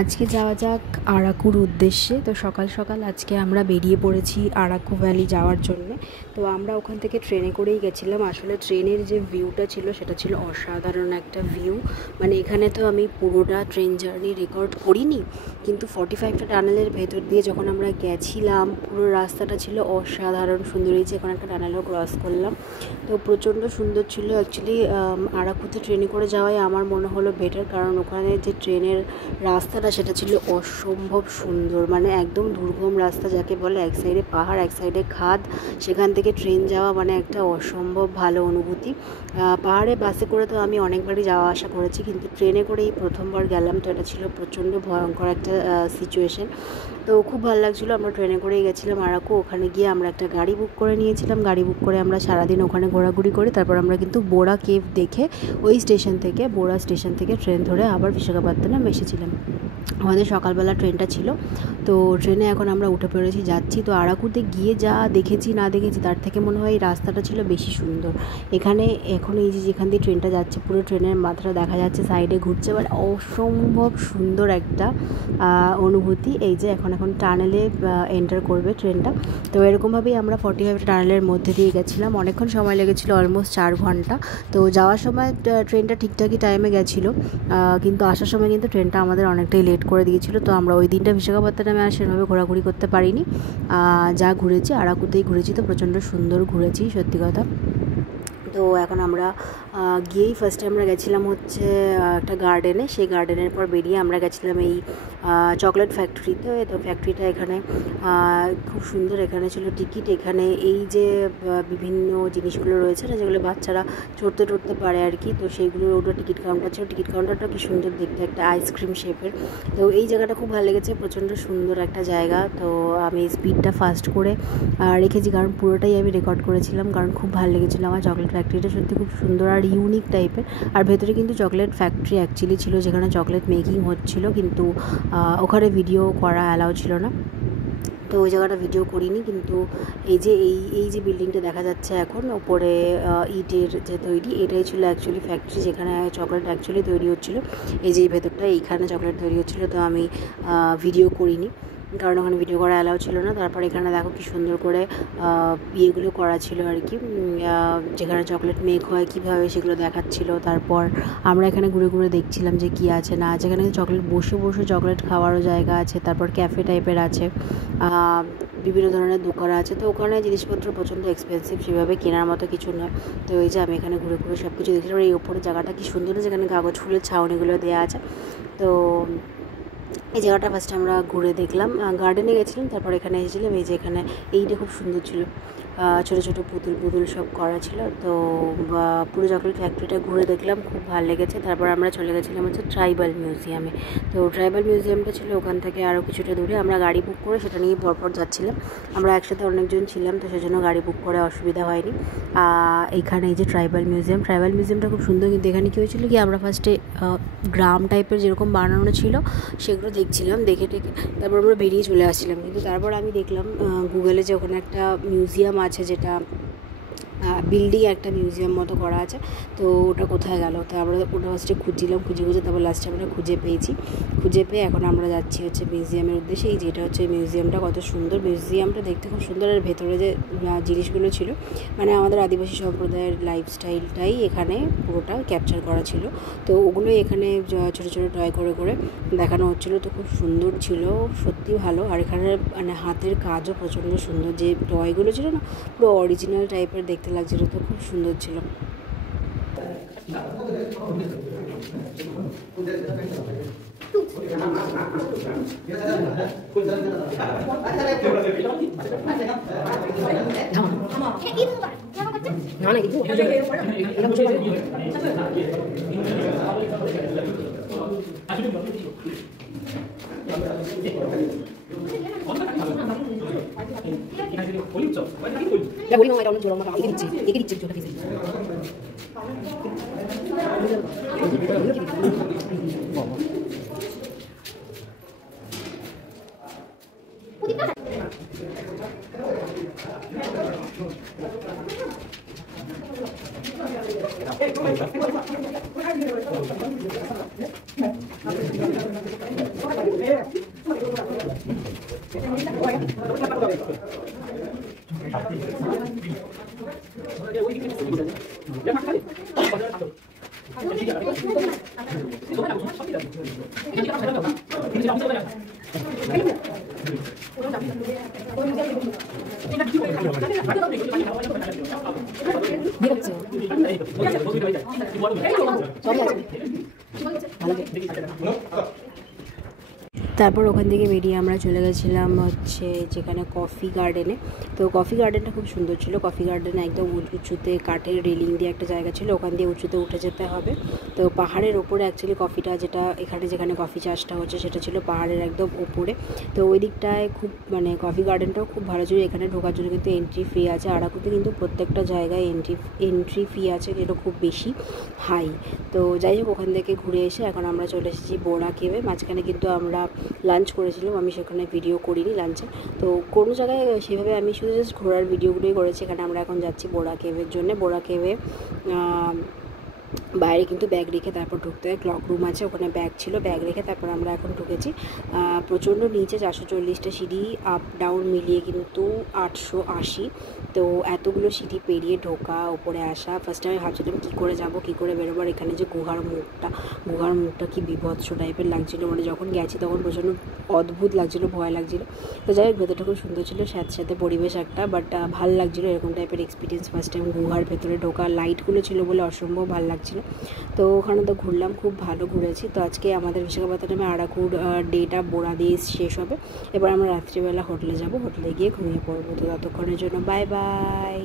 আজকে যাওয়া যাক আরাকুর উদ্দেশ্যে। তো সকাল সকাল আজকে আমরা বেরিয়ে পড়েছি আরাকু ভ্যালি যাওয়ার জন্য। তো আমরা ওখান থেকে ট্রেনে করেই গেছিলাম। আসলে ট্রেনের যে ভিউটা ছিল সেটা ছিল অসাধারণ একটা ভিউ। মানে এখানে তো আমি পুরোটা ট্রেন জার্নি রেকর্ড করিনি, কিন্তু 45টা টানেলের ভেতর দিয়ে যখন আমরা গেছিলাম পুরো রাস্তাটা ছিল অসাধারণ সুন্দর। এই যে এখন একটা টানেলও ক্রস করলাম, তো প্রচণ্ড সুন্দর ছিল। অ্যাকচুয়ালি আরাকুতে ট্রেনে করে যাওয়াই আমার মনে হলো বেটার, কারণ ওখানে যে ট্রেনের রাস্তাটা সেটা ছিল অসম্ভব সুন্দর। মানে একদম দুর্গম রাস্তা যাকে বলে, এক সাইডে পাহাড় এক সাইডে খাদ, সেখান থেকে ট্রেন যাওয়া মানে একটা অসম্ভব ভালো অনুভূতি। পাহাড়ে বাসে করে তো আমি অনেকবারই যাওয়া আসা করেছি, কিন্তু ট্রেনে করেই প্রথমবার গেলাম। তো এটা ছিল প্রচণ্ড ভয়ঙ্কর একটা সিচুয়েশন। তো খুব ভালো লাগছিলো। আমরা ট্রেনে করেই গেছিলাম আরাকু। ওখানে গিয়ে আমরা একটা গাড়ি বুক করে নিয়েছিলাম। গাড়ি বুক করে আমরা সারাদিন ওখানে ঘোরাঘুরি করে তারপর আমরা কিন্তু বোরা কেভ দেখে ওই স্টেশন থেকে, বোরা স্টেশন থেকে ট্রেন ধরে আবার বিশাখাপত্তনম এসেছিলাম। আমাদের সকালবেলা ট্রেনটা ছিল, তো ট্রেনে এখন আমরা উঠে পড়েছি, যাচ্ছি। তো আরাকুতে গিয়ে যা দেখেছি না দেখেছি তার থেকে মনে হয় এই রাস্তাটা ছিল বেশি সুন্দর। এখানে এখন এই যে যেখান দিয়ে ট্রেনটা যাচ্ছে পুরো ট্রেনের মাথাটা দেখা যাচ্ছে, সাইডে ঘুরছে, মানে অসম্ভব সুন্দর একটা অনুভূতি। এই যে এখন টানেলে এন্টার করবে ট্রেনটা। তো এরকমভাবেই আমরা 45 টানেলের মধ্যে দিয়ে গেছিলাম। অনেকক্ষণ সময় লেগেছিলো, অলমোস্ট 4 ঘন্টা। তো যাওয়ার সময় ট্রেনটা ঠিকঠাকই টাইমে গেছিলো, কিন্তু আসার সময় কিন্তু ট্রেনটা আমাদের অনেকটাই লেট করে দিয়েছিল। তো আমরা ওই দিনটা বিশাখাপত্তনমে আর সেভাবে ঘোরাঘুরি করতে পারিনি। যা ঘুরেছি আরাকুতেই ঘুরেছি, তো প্রচণ্ড সুন্দর ঘুরেছি সত্যি কথা। তো এখন আমরা গিয়েই ফার্স্টে আমরা গেছিলাম হচ্ছে একটা গার্ডেনে। সেই গার্ডেনের পর বেরিয়ে আমরা গেছিলাম এই চকলেট ফ্যাক্টরিতে। তো ফ্যাক্টরিটা এখানে খুব সুন্দর। এখানে ছিল টিকিট। এখানে এই যে বিভিন্ন জিনিসগুলো রয়েছে না, যেগুলো বাচ্চারা চড়তে পারে আর কি, তো সেইগুলোর ওটা টিকিট কাউন্টার ছিল। টিকিট কাউন্টারটা কি সুন্দর দেখতে, একটা আইসক্রিম শেপের। তো এই জায়গাটা খুব ভালো লেগেছে, প্রচণ্ড সুন্দর একটা জায়গা। তো আমি স্পিডটা ফাস্ট করে রেখেছি, কারণ পুরোটাই আমি রেকর্ড করেছিলাম, কারণ খুব ভালো লেগেছিলো আমার। চকলেট ফ্যাক্টরিটা সত্যি খুব সুন্দর আর ইউনিক টাইপের। আর ভেতরে কিন্তু চকলেট ফ্যাক্টরি অ্যাকচুয়ালি ছিল, যেখানে চকলেট মেকিং হচ্ছিলো, কিন্তু ওখানে ভিডিও করা অ্যালাউ ছিল না। তো ওই জায়গাটা ভিডিও করিনি। কিন্তু এই যে বিল্ডিংটা দেখা যাচ্ছে এখন ওপরে ইটের যে তৈরি, এটাই ছিল অ্যাকচুয়ালি ফ্যাক্টরি, যেখানে চকলেট অ্যাকচুয়ালি তৈরি হচ্ছিলো। এই যে ভেতরটা, এইখানে চকলেট তৈরি হচ্ছিলো। তো আমি ভিডিও করিনি, কারণ ওখানে ভিডিও করা অ্যালাউ ছিল না। তারপর এখানে দেখো কি সুন্দর করে ইয়েগুলো করা ছিল আর কি, যেখানে চকলেট মেক হয় কীভাবে সেগুলো দেখাচ্ছিল। তারপর আমরা এখানে ঘুরে ঘুরে দেখছিলাম যে কী আছে না আছে। এখানে চকলেট বসে বসে চকলেট খাওয়ারও জায়গা আছে, তারপর ক্যাফে টাইপের আছে, বিভিন্ন ধরনের দোকান আছে। তো ওখানে জিনিসপত্র প্রচণ্ড এক্সপেন্সিভ, সেভাবে কেনার মতো কিছু নয়। তো এই যে আমি এখানে ঘুরে ঘুরে সব কিছু দেখছিলাম। এই ওপরে জায়গাটা কি সুন্দর, যেখানে কাগজ ফুলের ছাউনিগুলো দেওয়া আছে। তো এই জায়গাটা ফার্স্টে আমরা ঘুরে দেখলাম, গার্ডেনে গেছিলাম, তারপর এখানে এসেছিলাম। এই যে এখানে এইটা খুব সুন্দর ছিল, ছোটো ছোটো পুতুল সব করা ছিল। তো পুরো চকলেট ফ্যাক্টরিটা ঘুরে দেখলাম, খুব ভালো লেগেছে। তারপর আমরা চলে গেছিলাম হচ্ছে ট্রাইবাল মিউজিয়ামে। তো ট্রাইবাল মিউজিয়ামটা ছিল ওখান থেকে আরও কিছুটা দূরে। আমরা গাড়ি বুক করে সেটা নিয়ে পরপর যাচ্ছিলাম। আমরা একসাথে অনেকজন ছিলাম, তো সেজন্য গাড়ি বুক করে অসুবিধা হয়নি। এখানে এই যে ট্রাইবাল মিউজিয়ামটা খুব সুন্দর। কিন্তু এখানে কী হয়েছিল কি, আমরা ফার্স্টে গ্রাম টাইপের যেরকম বানানো ছিল সেগুলো দেখছিলাম, দেখে তারপর আমরা বেরিয়ে চলে আসছিলাম। কিন্তু তারপর আমি দেখলাম গুগলে যে ওখানে একটা মিউজিয়াম আছে, যেটা বিল্ডিং একটা মিউজিয়াম মতো করা আছে। তো ওটা কোথায় গেল, তো আমরা ওটা ফার্স্টে খুঁজছিলাম, খুঁজে তারপর লাস্টে আমরা খুঁজে পেয়ে এখন আমরা যাচ্ছি হচ্ছে মিউজিয়ামের উদ্দেশ্যে। এই যেটা হচ্ছে মিউজিয়ামটা, কত সুন্দর মিউজিয়ামটা দেখতে, খুব সুন্দর। আর ভেতরে যে জিনিসগুলো ছিল, মানে আমাদের আদিবাসী সম্প্রদায়ের লাইফস্টাইলটাই এখানে পুরোটা ক্যাপচার করা ছিল। তো ওগুলোই এখানে ছোটো ছোটো টয় করে দেখানো হচ্ছিলো। তো খুব সুন্দর ছিল, সত্যি ভালো। আর এখানে মানে হাতের কাজও প্রচণ্ড সুন্দর, যে টয়গুলো ছিল না পুরো অরিজিনাল টাইপের দেখতে লাগছিল। তো খুব সুন্দর ছিল। 야, 머리 mamá era un chulo, mamá. ¿Qué dice? Yo qué dice. তারপর ওখান থেকে বেরিয়ে আমরা চলে গেছিলাম হচ্ছে যেখানে কফি গার্ডেনে। তো কফি গার্ডেনটা খুব সুন্দর ছিল। কফি গার্ডেনে একদম উঁচুতে কাঠের রেলিং দিয়ে একটা জায়গা ছিল, ওখান দিয়ে উঁচুতে উঠে যেতে হবে। তো পাহাড়ের ওপরে অ্যাকচুয়ালি কফিটা যেটা এখানে যেখানে কফি চাষটা হচ্ছে সেটা ছিল পাহাড়ের একদম ওপরে। তো ওই দিকটায় খুব মানে কফি গার্ডেনটাও খুব ভালো ছিল। এখানে ঢোকার জন্য কিন্তু এন্ট্রি ফি আছে। আরাকুতে কিন্তু প্রত্যেকটা জায়গায় এন্ট্রি ফি আছে, যেটা খুব বেশি হাই। তো যাই হোক, ওখান থেকে ঘুরে এসে এখন আমরা চলে এসেছি বোরা কেভে। মাঝখানে কিন্তু আমরা লাঞ্চ করেছিলাম, আমি সেখানে ভিডিও করিনি লাঞ্চে। তো কোনো জায়গায় সেভাবে আমি শুধু জাস্ট ঘোরার ভিডিওগুলোই করেছি। এখানে আমরা এখন যাচ্ছি বোরা কেভের জন্য। বোরা কেভে বাইরে কিন্তু ব্যাগ রেখে তারপর ঢুকতে হয়। ক্লক রুম আছে, ওখানে ব্যাগ ছিল, ব্যাগ রেখে তারপর আমরা এখন ঢুকেছি। প্রচণ্ড নিচে 440টা সিঁড়ি, আপ ডাউন মিলিয়ে কিন্তু 880। তো এতগুলো সিঁড়ি পেরিয়ে ঢোকা, ওপরে আসা। ফার্স্টে আমি ভাবছিলাম কী করে যাবো, কী করে বেরোবার। এখানে যে গুহার মুখটা কি বিভৎস টাইপের লাগছিলো, মানে যখন গেছি তখন প্রচণ্ড অদ্ভুত লাগছিলো, ভয় লাগছিলো। তো যাই হোক, ভেতরটা খুব সুন্দর ছিল, সাথে পরিবেশ একটা, বাট ভাল লাগছিলো এরকম টাইপের এক্সপিরিয়েন্স ফার্স্ট টাইম গুহার ভেতরে ঢোকা। লাইটগুলো ছিল বলে অসম্ভব ভালো লাগছিলো। তো ওখানে তো ঘুরলাম, খুব ভালো ঘুরেছি। তো আজকে আমাদের বিশাখাপত্তনমে আরাকুর ডেটা বোরা দিয়ে শেষ হবে। এবার আমরা রাত্রিবেলা হোটেলে যাব, হোটেলে গিয়ে ঘুমিয়ে পড়বো। তো ততক্ষণের জন্য বাই বাই।